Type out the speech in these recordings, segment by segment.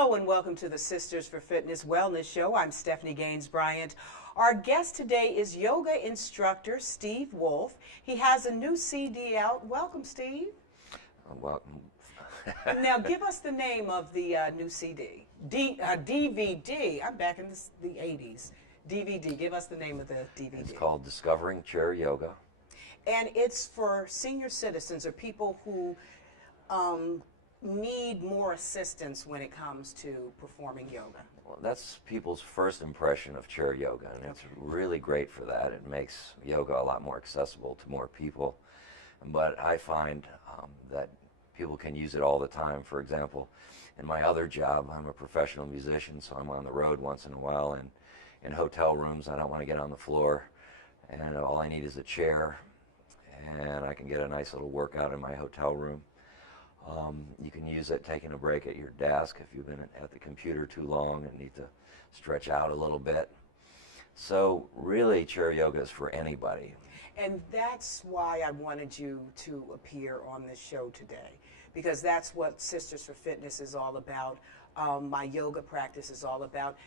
Hello and welcome to the Sisters for Fitness Wellness Show. I'm Stephanie Gaines Bryant. Our guest today is yoga instructor Steve Wolf. He has a new CD out. Welcome, Steve. Welcome. Now, give us the name of the new CD. DVD. I'm back in the 80s. DVD. Give us the name of the DVD. It's called Discovering Chair Yoga. And it's for senior citizens or people who need more assistance when it comes to performing yoga. Well, that's people's first impression of chair yoga, and it's really great for that. It makes yoga a lot more accessible to more people. But I find that people can use it all the time. For example, in my other job, I'm a professional musician, so I'm on the road once in a while, and in hotel rooms, I don't want to get on the floor, and all I need is a chair, and I can get a nice little workout in my hotel room. You can use it taking a break at your desk if you've been at the computer too long and need to stretch out a little bit. So really, chair yoga is for anybody. And that's why I wanted you to appear on this show today, because that's what Sisters for Fitness is all about. My yoga practice is all about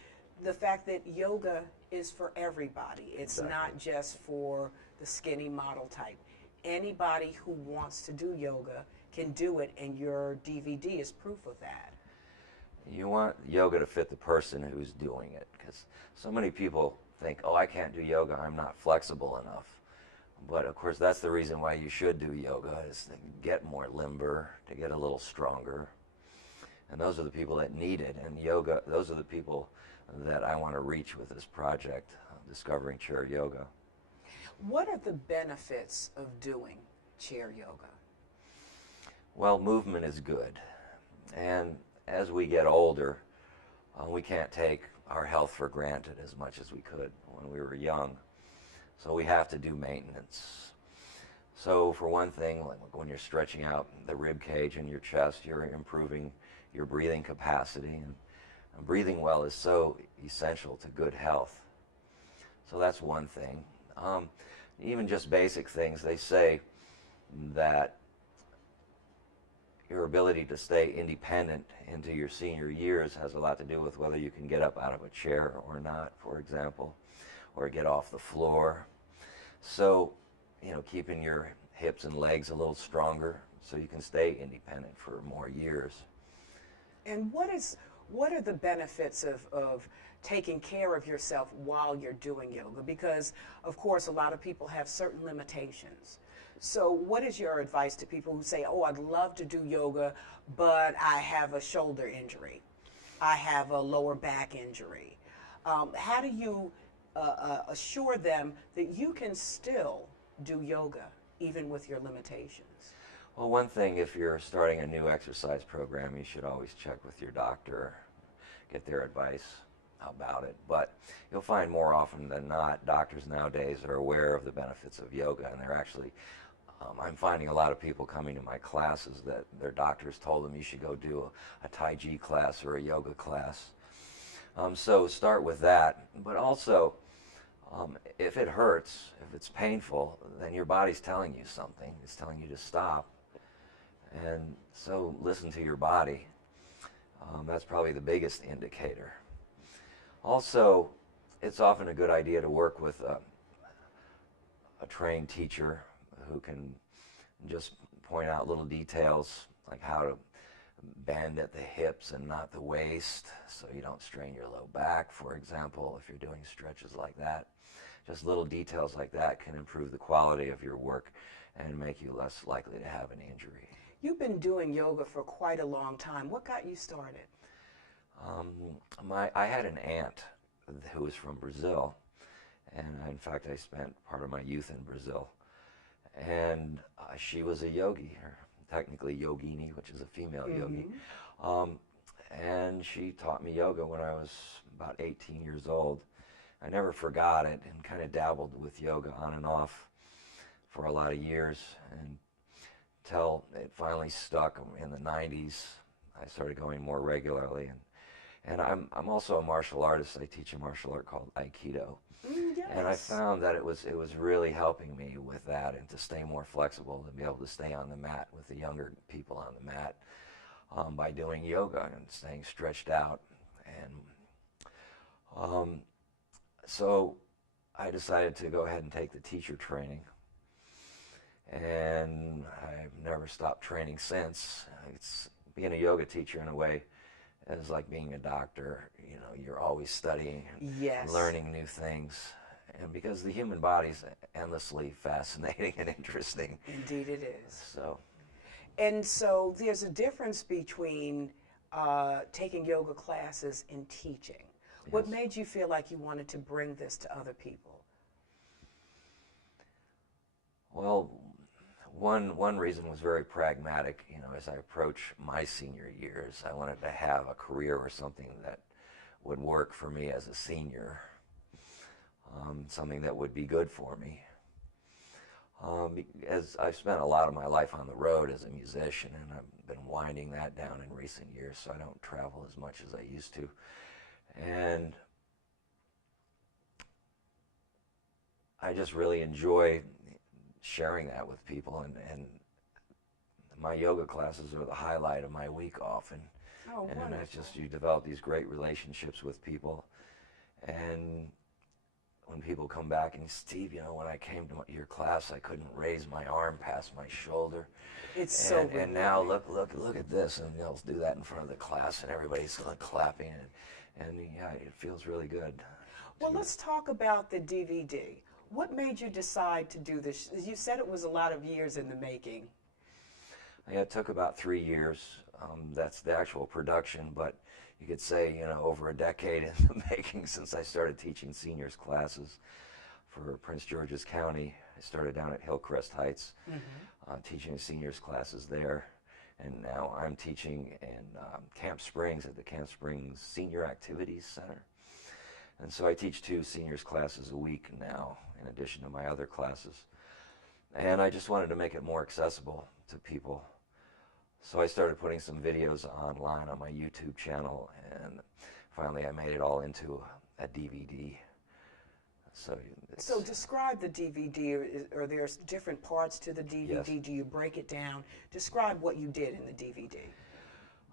the fact that yoga is for everybody. It's not just for the skinny model type. Anybody who wants to do yoga can do it, and your DVD is proof of that. You want yoga to fit the person who's doing it, because so many people think, oh, I can't do yoga, I'm not flexible enough. But of course, that's the reason why you should do yoga, is to get more limber, to get a little stronger. And those are the people that need it, and yoga, those are the people that I want to reach with this project, Discovering Chair Yoga. What are the benefits of doing chair yoga? Well, movement is good, and as we get older, we can't take our health for granted as much as we could when we were young, so we have to do maintenance. So for one thing, like when you're stretching out the rib cage in your chest, you're improving your breathing capacity, and breathing well is so essential to good health. So that's one thing. Even just basic things, they say that your ability to stay independent into your senior years has a lot to do with whether you can get up out of a chair or not, for example, or get off the floor. So, you know, keeping your hips and legs a little stronger so you can stay independent for more years. And what are the benefits of taking care of yourself while you're doing yoga? Because, of course, a lot of people have certain limitations. So what is your advice to people who say, oh, I'd love to do yoga, but I have a shoulder injury, I have a lower back injury? How do you assure them that you can still do yoga even with your limitations? Well, one thing, if you're starting a new exercise program, you should always check with your doctor, get their advice about it. But you'll find more often than not, doctors nowadays are aware of the benefits of yoga, and they're actually, I'm finding a lot of people coming to my classes that their doctors told them you should go do a Tai Chi class or a yoga class. So start with that, but also if it hurts, if it's painful, then your body's telling you something. It's telling you to stop. And so listen to your body. That's probably the biggest indicator. Also, it's often a good idea to work with a trained teacher who can just point out little details like how to bend at the hips and not the waist so you don't strain your low back, for example, if you're doing stretches like that. Just little details like that can improve the quality of your work and make you less likely to have an injury. You've been doing yoga for quite a long time. What got you started? I had an aunt who was from Brazil, and in fact I spent part of my youth in Brazil, and she was a yogi, or technically yogini, which is a female yogi, and she taught me yoga when I was about 18 years old. I never forgot it and kind of dabbled with yoga on and off for a lot of years, until it finally stuck in the 90s. I started going more regularly, and I'm also a martial artist. I teach a martial art called Aikido. Yes. And I found that it was really helping me with that, and to stay more flexible, to be able to stay on the mat with the younger people on the mat. by doing yoga and staying stretched out. And so I decided to go ahead and take the teacher training. And I've never stopped training since. It's being a yoga teacher in a way is like being a doctor. You know, you're always studying and Yes. learning new things. And because the human body's endlessly fascinating and interesting. Indeed it is. So, And so there's a difference between taking yoga classes and teaching. What yes. made you feel like you wanted to bring this to other people? Well, one reason was very pragmatic. You know, as I approach my senior years, I wanted to have a career or something that would work for me as a senior, something that would be good for me. As I've spent a lot of my life on the road as a musician, and I've been winding that down in recent years, so I don't travel as much as I used to. And I just really enjoy sharing that with people, and my yoga classes are the highlight of my week often. Oh, And wonderful. it's just you develop these great relationships with people, and when people come back and Steve, you know, when I came to your class, I couldn't raise my arm past my shoulder. It's so And now look at this, and they'll do that in front of the class, and everybody's like clapping, and yeah, it feels really good. Well, let's talk about the DVD. What made you decide to do this? You said it was a lot of years in the making. Yeah, it took about 3 years. That's the actual production, but you could say, you know, over a decade in the making since I started teaching seniors classes for Prince George's County. I started down at Hillcrest Heights, teaching seniors classes there, and now I'm teaching in Camp Springs at the Camp Springs Senior Activities Center. And so I teach 2 seniors classes a week now, in addition to my other classes. And I just wanted to make it more accessible to people. So I started putting some videos online on my YouTube channel, and finally I made it all into a DVD. So describe the DVD. Are there different parts to the DVD? Yes. Do you break it down? Describe what you did in the DVD.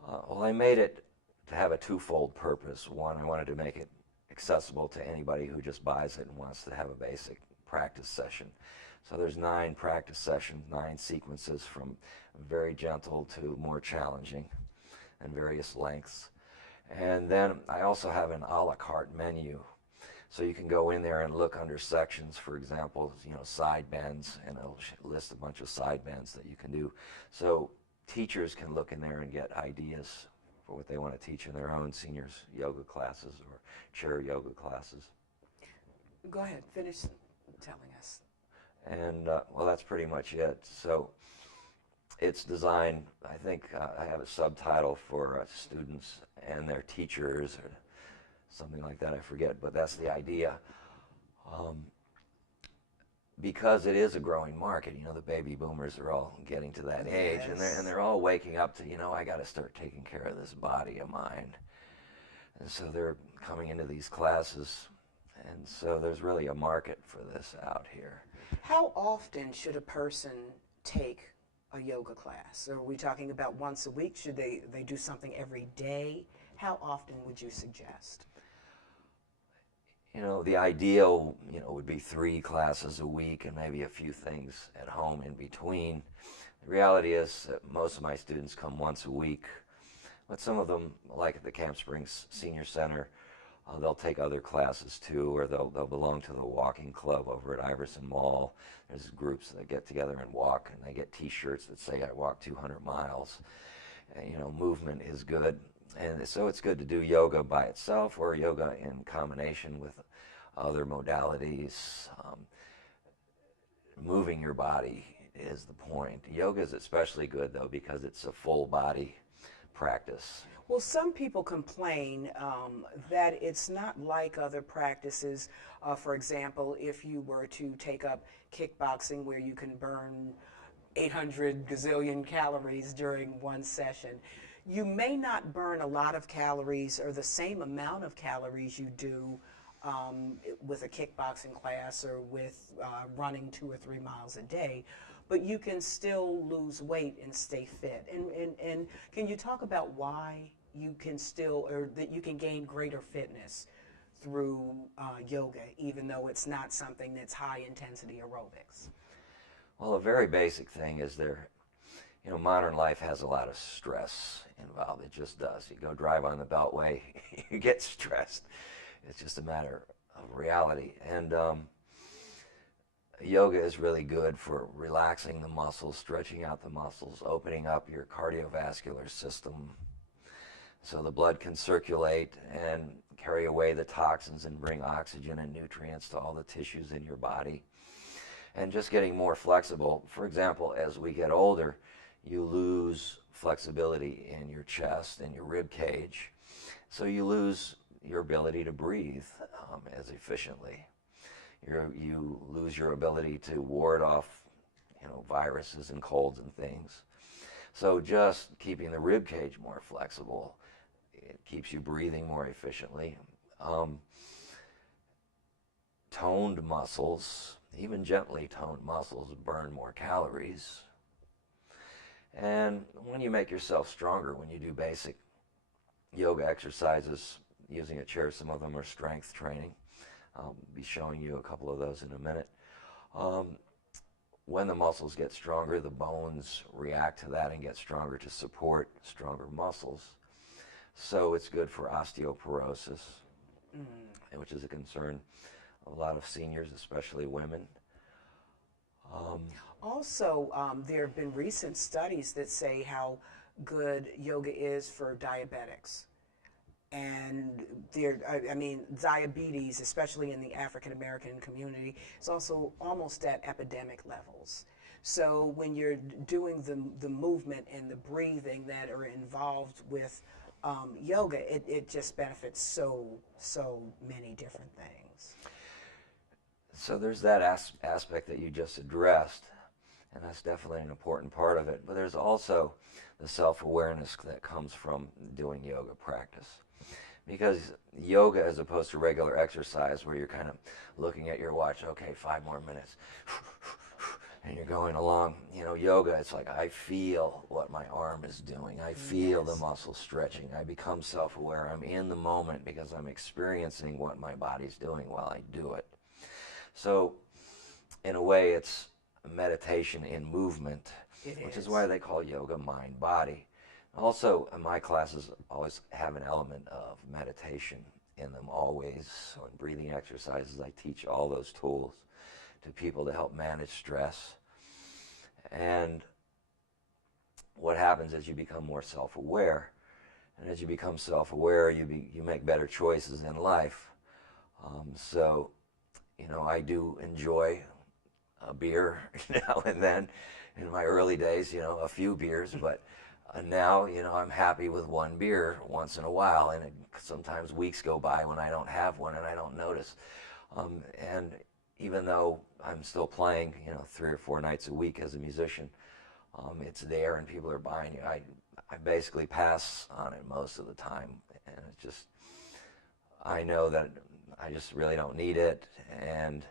Well, I made it to have a twofold purpose. One, I wanted to make it accessible to anybody who just buys it and wants to have a basic practice session. So there's 9 practice sessions, 9 sequences from very gentle to more challenging and various lengths. And then I also have an a la carte menu. So you can go in there and look under sections, for example, you know, side bends, and it'll list a bunch of side bends that you can do. So teachers can look in there and get ideas for what they want to teach in their own seniors yoga classes or chair yoga classes. Go ahead, finish telling us. And well, that's pretty much it. So it's designed, I think I have a subtitle for students and their teachers or something like that, I forget, but that's the idea. Because it is a growing market, you know, the baby boomers are all getting to that age, and they're all waking up to, you know, I got to start taking care of this body of mine. And so they're coming into these classes, and so there's really a market for this out here. How often should a person take a yoga class? Are we talking about once a week? Should they do something every day? How often would you suggest? You know, the ideal, you know, would be 3 classes a week and maybe a few things at home in between. The reality is that most of my students come once a week, but some of them, like at the Camp Springs Senior Center, they'll take other classes too, or they'll belong to the walking club over at Iverson Mall. There's groups that get together and walk, and they get T-shirts that say, I walked 200 miles. And, you know, movement is good. And so it's good to do yoga by itself or yoga in combination with other modalities. Moving your body is the point. Yoga is especially good, though, because it's a full body practice. Well, some people complain that it's not like other practices. For example, if you were to take up kickboxing where you can burn 800 gazillion calories during one session, you may not burn a lot of calories or the same amount of calories you do with a kickboxing class or with running 2 or 3 miles a day, but you can still lose weight and stay fit. And can you talk about why you can still, or that you can gain greater fitness through yoga, even though it's not something that's high intensity aerobics? Well, a very basic thing is modern life has a lot of stress involved. It just does. You go drive on the Beltway, you get stressed. It's just a matter of reality. And yoga is really good for relaxing the muscles, stretching out the muscles, opening up your cardiovascular system so the blood can circulate and carry away the toxins and bring oxygen and nutrients to all the tissues in your body. And just getting more flexible. For example, as we get older, you lose flexibility in your chest and your rib cage. So you lose your ability to breathe as efficiently. You lose your ability to ward off, viruses and colds and things. So just keeping the rib cage more flexible, it keeps you breathing more efficiently. Toned muscles, even gently toned muscles, burn more calories. And when you make yourself stronger, when you do basic yoga exercises using a chair, some of them are strength training. I'll be showing you a couple of those in a minute. When the muscles get stronger, the bones react to that and get stronger to support stronger muscles. So it's good for osteoporosis, which is a concern of a lot of seniors, especially women. Also, there have been recent studies that say how good yoga is for diabetics. And diabetes, especially in the African American community, is also almost at epidemic levels. So when you're doing the movement and the breathing that are involved with yoga, it just benefits so many different things. So there's that aspect that you just addressed, and that's definitely an important part of it. But there's also the self-awareness that comes from doing yoga practice. Because yoga, as opposed to regular exercise where you're kind of looking at your watch, okay, 5 more minutes, and you're going along, yoga, it's like I feel what my arm is doing. I feel the muscles stretching. I become self-aware. I'm in the moment because I'm experiencing what my body's doing while I do it. So, in a way, it's a meditation in movement, which is why they call yoga mind-body. Also, my classes always have an element of meditation in them, always. So in breathing exercises, I teach all those tools to people to help manage stress. And what happens is you become more self-aware. And as you become self-aware, you make better choices in life. So, I do enjoy a beer now and then. In my early days, a few beers, but now, I'm happy with 1 beer once in a while, and sometimes weeks go by when I don't have one and I don't notice. And even though I'm still playing, 3 or 4 nights a week as a musician, it's there and people are buying it. I basically pass on it most of the time, and it's just, I know that I just really don't need it, and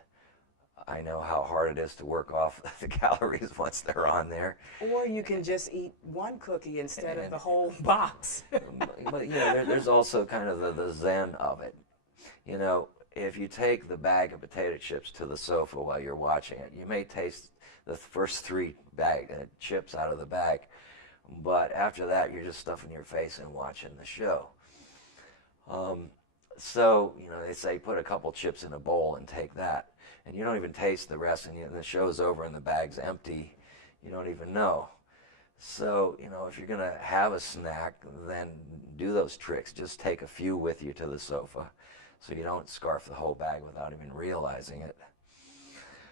I know how hard it is to work off the calories once they're on there. Or you can just eat 1 cookie instead of the whole box. But there's also kind of the zen of it. If you take the bag of potato chips to the sofa while you're watching it, you may taste the first 3 chips out of the bag, but after that you're just stuffing your face and watching the show. So, they say put a couple chips in a bowl and take that. And you don't even taste the rest, and the show's over and the bag's empty. You don't even know. So, if you're going to have a snack, then do those tricks. Just take a few with you to the sofa so you don't scarf the whole bag without even realizing it.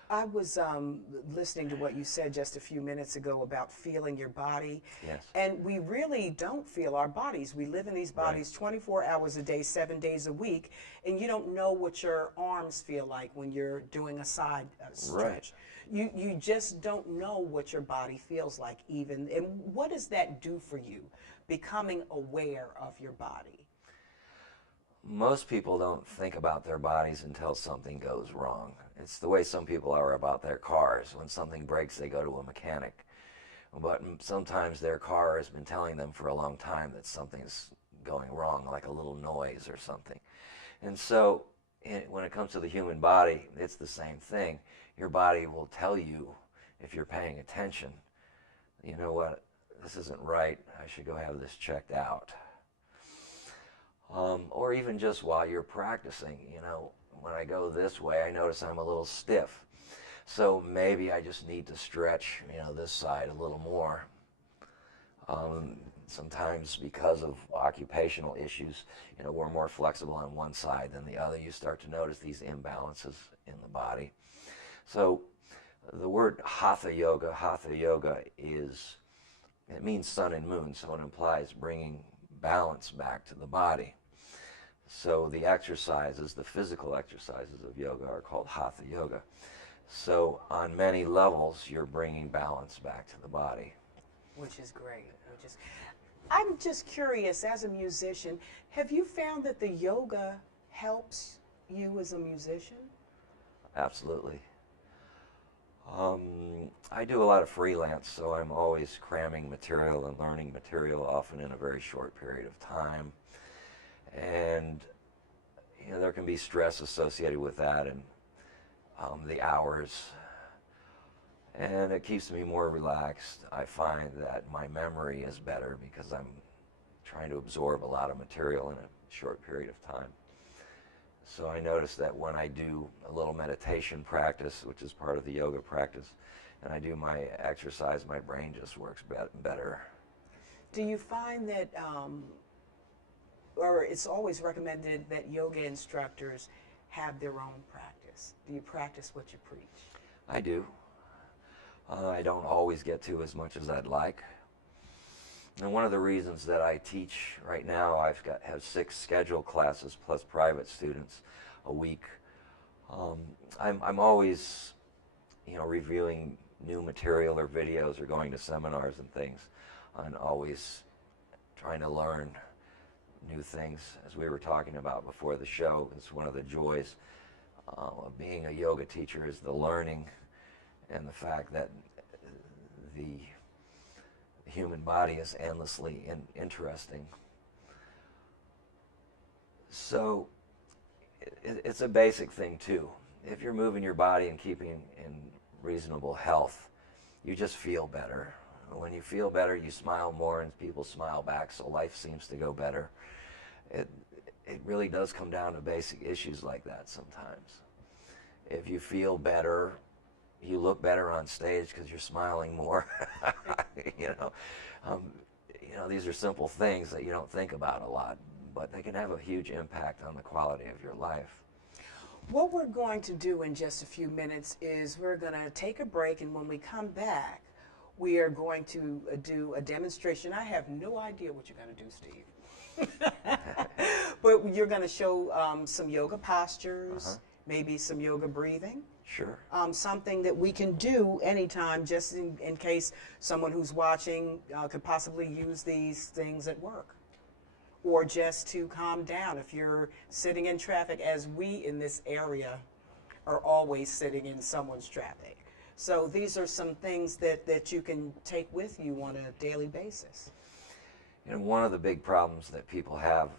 I was listening to what you said just a few minutes ago about feeling your body. Yes. And we really don't feel our bodies. We live in these bodies 24 hours a day, 7 days a week, and you don't know what your arms feel like when you're doing a side stretch. Right. You just don't know what your body feels like even. And what does that do for you, becoming aware of your body? most people don't think about their bodies until something goes wrong. It's the way some people are about their cars. When something breaks, they go to a mechanic. But sometimes their car has been telling them for a long time that something's going wrong, like a little noise or something. And so when it comes to the human body, it's the same thing. Your body will tell you, if you're paying attention, you know what, this isn't right, I should go have this checked out. Or even just while you're practicing, you know, when I go this way, I notice I'm a little stiff. So maybe I just need to stretch, you know, this side a little more. Sometimes because of occupational issues, you know, we're more flexible on one side than the other. You start to notice these imbalances in the body. So the word hatha yoga is, it means sun and moon, so it implies bringing balance back to the body. So the exercises, the physical exercises of yoga are called hatha yoga. So on many levels, you're bringing balance back to the body. Which is great. I'm just curious, as a musician, have you found that the yoga helps you as a musician? Absolutely. I do a lot of freelance, so I'm always cramming material and learning material, often in a very short period of time. And you know, there can be stress associated with that, and the hours. And it keeps me more relaxed. I find that my memory is better because I'm trying to absorb a lot of material in a short period of time. So I notice that when I do a little meditation practice, which is part of the yoga practice, and I do my exercise, my brain just works better. Do you find that, or it's always recommended that yoga instructors have their own practice? Do you practice what you preach? I do. I don't always get to as much as I'd like. And one of the reasons that I teach right now, have 6 scheduled classes plus private students a week. I'm always, you know, reviewing new material or videos or going to seminars and things, and always trying to learn new things. As we were talking about before the show, it's one of the joys of being a yoga teacher is the learning and the fact that the human body is endlessly interesting. So it's a basic thing too. If you're moving your body and keeping in reasonable health, you just feel better. When you feel better, you smile more and people smile back, so life seems to go better. It really does come down to basic issues like that sometimes. If you feel better, you look better on stage because you're smiling more. you know, these are simple things that you don't think about a lot, but they can have a huge impact on the quality of your life. What we're going to do in just a few minutes is we're going to take a break, and when we come back, we are going to do a demonstration. I have no idea what you're going to do, Steve. But you're going to show some yoga postures, maybe some yoga breathing. Sure. Something that we can do anytime, just in case someone who's watching could possibly use these things at work. Or just to calm down if you're sitting in traffic, as we in this area are always sitting in someone's traffic. So these are some things that you can take with you on a daily basis. You know, one of the big problems that people have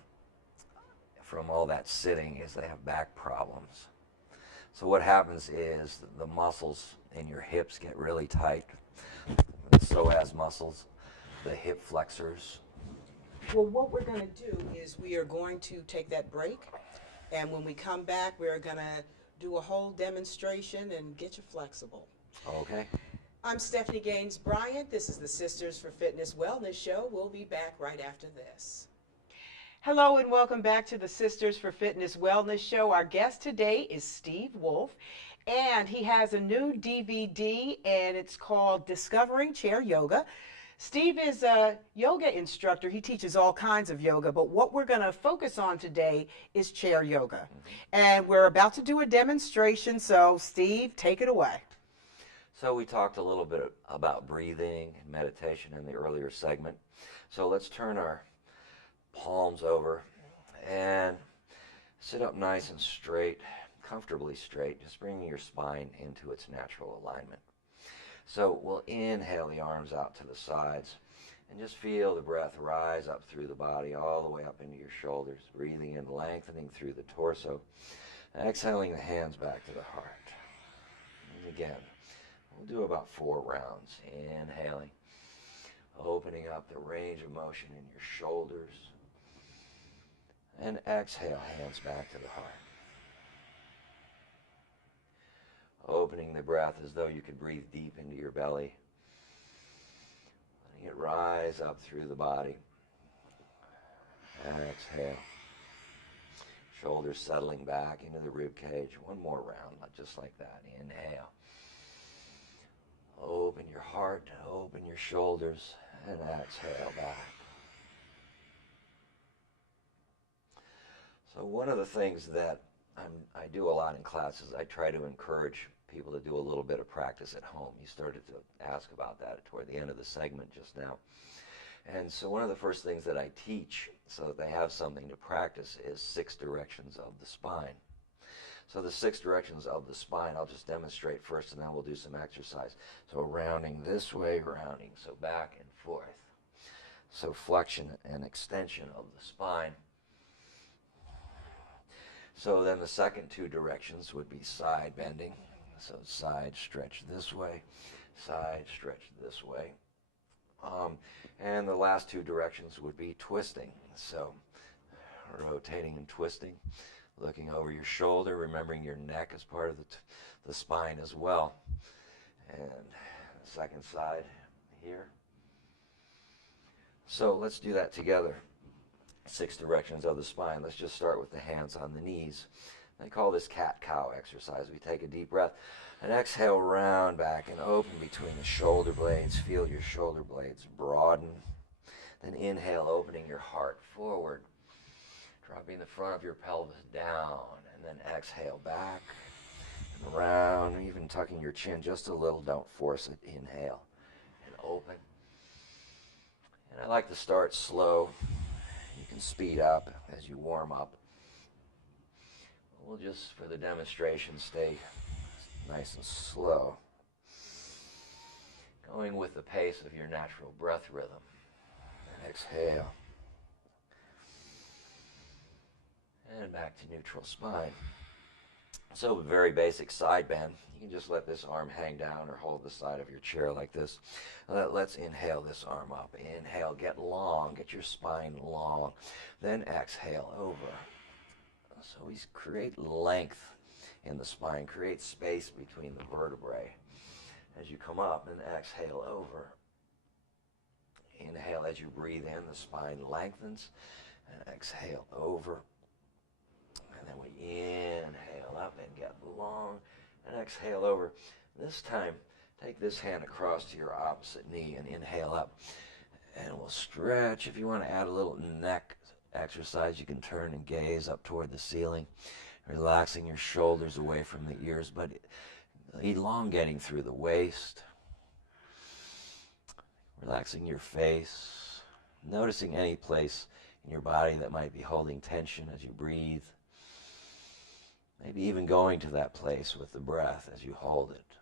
from all that sitting is they have back problems. So what happens is the muscles in your hips get really tight. The psoas muscles, the hip flexors. Well, what we're going to do is we are going to take that break, and when we come back, we're going to do a whole demonstration and get you flexible. Okay. I'm Stephanie Gaines Bryant. This is the Sisters for Fitness Wellness Show. We'll be back right after this. Hello and welcome back to the Sisters for Fitness Wellness Show. Our guest today is Steve Wolf, and he has a new DVD, and it's called Discovering Chair Yoga. Steve is a yoga instructor. He teaches all kinds of yoga, but what we're going to focus on today is chair yoga. And we're about to do a demonstration, so Steve, take it away. So we talked a little bit about breathing and meditation in the earlier segment. So let's turn our palms over, and Sit up nice and straight, comfortably straight, just bringing your spine into its natural alignment. So we'll inhale the arms out to the sides and just feel the breath rise up through the body all the way up into your shoulders, breathing in, lengthening through the torso, exhaling the hands back to the heart. And again, we'll do about 4 rounds. Inhaling, opening up the range of motion in your shoulders, and exhale, hands back to the heart. Opening the breath as though you could breathe deep into your belly. Letting it rise up through the body. Exhale. Shoulders settling back into the rib cage. 1 more round, just like that. Inhale. Open your heart, open your shoulders, and exhale back. So one of the things that I do a lot in classes, I try to encourage people to do a little bit of practice at home. You started to ask about that toward the end of the segment just now. And so one of the first things that I teach, so that they have something to practice, is 6 directions of the spine. So the 6 directions of the spine, I'll just demonstrate first, and then we'll do some exercise. So rounding this way, rounding, so back and forth. So flexion and extension of the spine. So then the second 2 directions would be side bending. So side stretch this way, side stretch this way. And the last 2 directions would be twisting. So rotating and twisting, looking over your shoulder, remembering your neck as part of the spine as well. And the second side here. So let's do that together. 6 directions of the spine. Let's just start with the hands on the knees. I call this cat-cow exercise. We take a deep breath and exhale, round back and open between the shoulder blades. Feel your shoulder blades broaden. Then inhale, opening your heart forward, dropping the front of your pelvis down, and then exhale back and around, even tucking your chin just a little. Don't force it. Inhale and open. And I like to start slow. You can speed up as you warm up. We'll just, for the demonstration, stay nice and slow, going with the pace of your natural breath rhythm. And exhale. And back to neutral spine. So very basic side bend. You can just let this arm hang down or hold the side of your chair like this. Let's inhale this arm up. Inhale, get long, get your spine long. Then exhale over. So we create length in the spine, create space between the vertebrae as you come up, and exhale over. Inhale as you breathe in, the spine lengthens, and exhale over. And then we inhale up and get long, and exhale over. This time, take this hand across to your opposite knee and inhale up. And we'll stretch. If you want to add a little neck exercise, you can turn and gaze up toward the ceiling, relaxing your shoulders away from the ears, but elongating through the waist, relaxing your face, noticing any place in your body that might be holding tension as you breathe, maybe even going to that place with the breath as you hold it.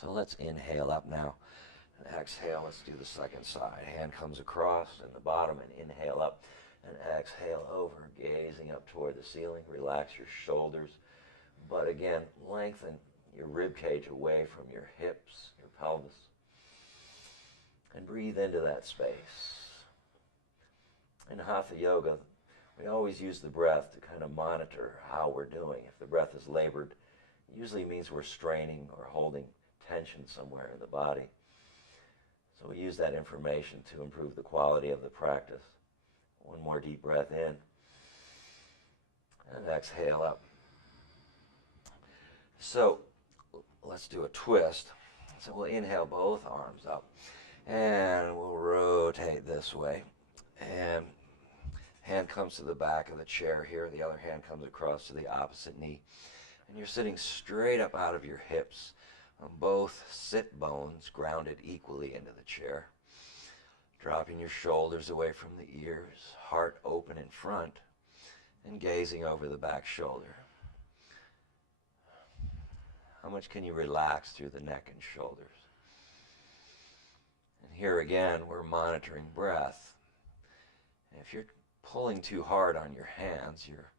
So let's inhale up now. And exhale, let's do the second side. Hand comes across in the bottom and inhale up and exhale over, gazing up toward the ceiling. Relax your shoulders, but again, lengthen your rib cage away from your hips, your pelvis, and breathe into that space. In Hatha Yoga, we always use the breath to kind of monitor how we're doing. If the breath is labored, it usually means we're straining or holding tension somewhere in the body. So we use that information to improve the quality of the practice. 1 more deep breath in. And exhale up. So let's do a twist. So we'll inhale both arms up. And we'll rotate this way. And hand comes to the back of the chair here. The other hand comes across to the opposite knee. And you're sitting straight up out of your hips. Both sit bones grounded equally into the chair. Dropping your shoulders away from the ears, heart open in front, and gazing over the back shoulder. How much can you relax through the neck and shoulders? And here again, we're monitoring breath. And if you're pulling too hard on your hands, you're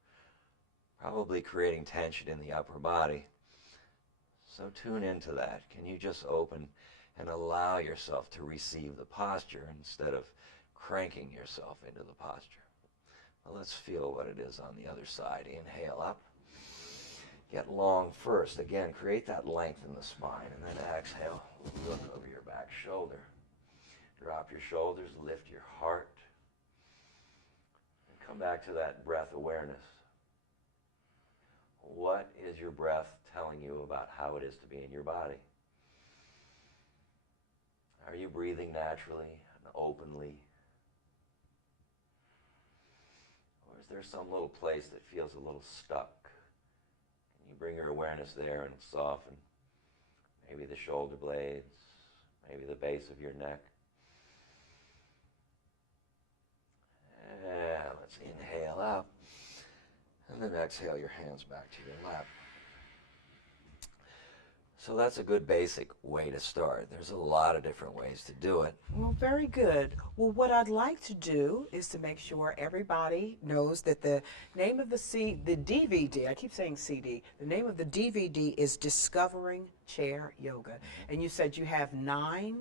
probably creating tension in the upper body. So tune into that. Can you just open and allow yourself to receive the posture instead of cranking yourself into the posture? Well, let's feel what it is on the other side. Inhale up. Get long first. Again, create that length in the spine. And then exhale. Look over your back shoulder. Drop your shoulders. Lift your heart. And come back to that breath awareness. What is your breath telling you about how it is to be in your body? Are you breathing naturally and openly? Or is there some little place that feels a little stuck? Can you bring your awareness there and soften maybe the shoulder blades, maybe the base of your neck? And let's inhale up. And then exhale your hands back to your lap. So that's a good basic way to start. There's a lot of different ways to do it. Well, very good. Well, what I'd like to do is to make sure everybody knows that the name of the DVD, I keep saying CD, the name of the DVD is Discovering Chair Yoga. And you said you have 9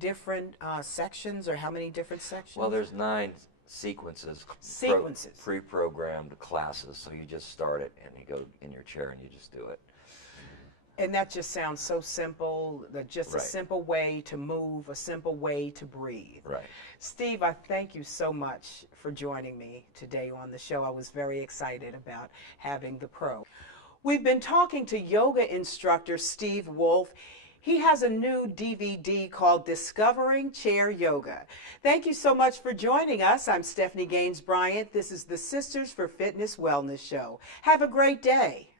different sections, or how many different sections? Well, there's 9 sequences. Pre-programmed classes. So you just start it and you go in your chair and you just do it. And that just sounds so simple, just a simple way to move, a simple way to breathe. Right. Steve, I thank you so much for joining me today on the show. I was very excited about having the pro. We've been talking to yoga instructor Steve Wolf. He has a new DVD called Discovering Chair Yoga. Thank you so much for joining us. I'm Stephanie Gaines Bryant. This is the Sisters for Fitness Wellness Show. Have a great day.